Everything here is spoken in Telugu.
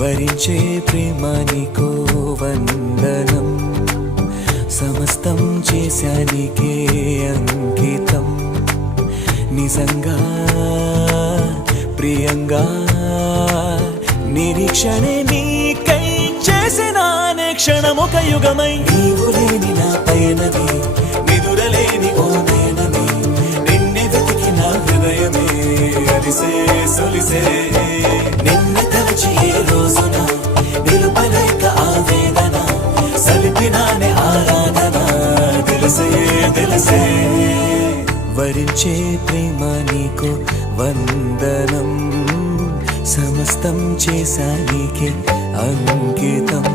వరించే ప్రేమ నీకో వందనం, సమస్తం చేశానికే అంకితం. నిజంగా ప్రియంగా నిరీక్షణే నీకై చేసిన క్షణమొక యుగమై, నీవు లేని నా పయనమే నిదురలేని ఓ నయనమే, నిన్నే వెతికి నా హృదయమే అలిసే సొలిసే. నిన్ను తలచి ఏ రోజున నిలుపలేక ఆవేదన, సలిపినానే ఆరాధన తెలిసే తెలిసే. వరించే ప్రేమ నీకు వందనం, సమస్తం చేశానికే అంకితం.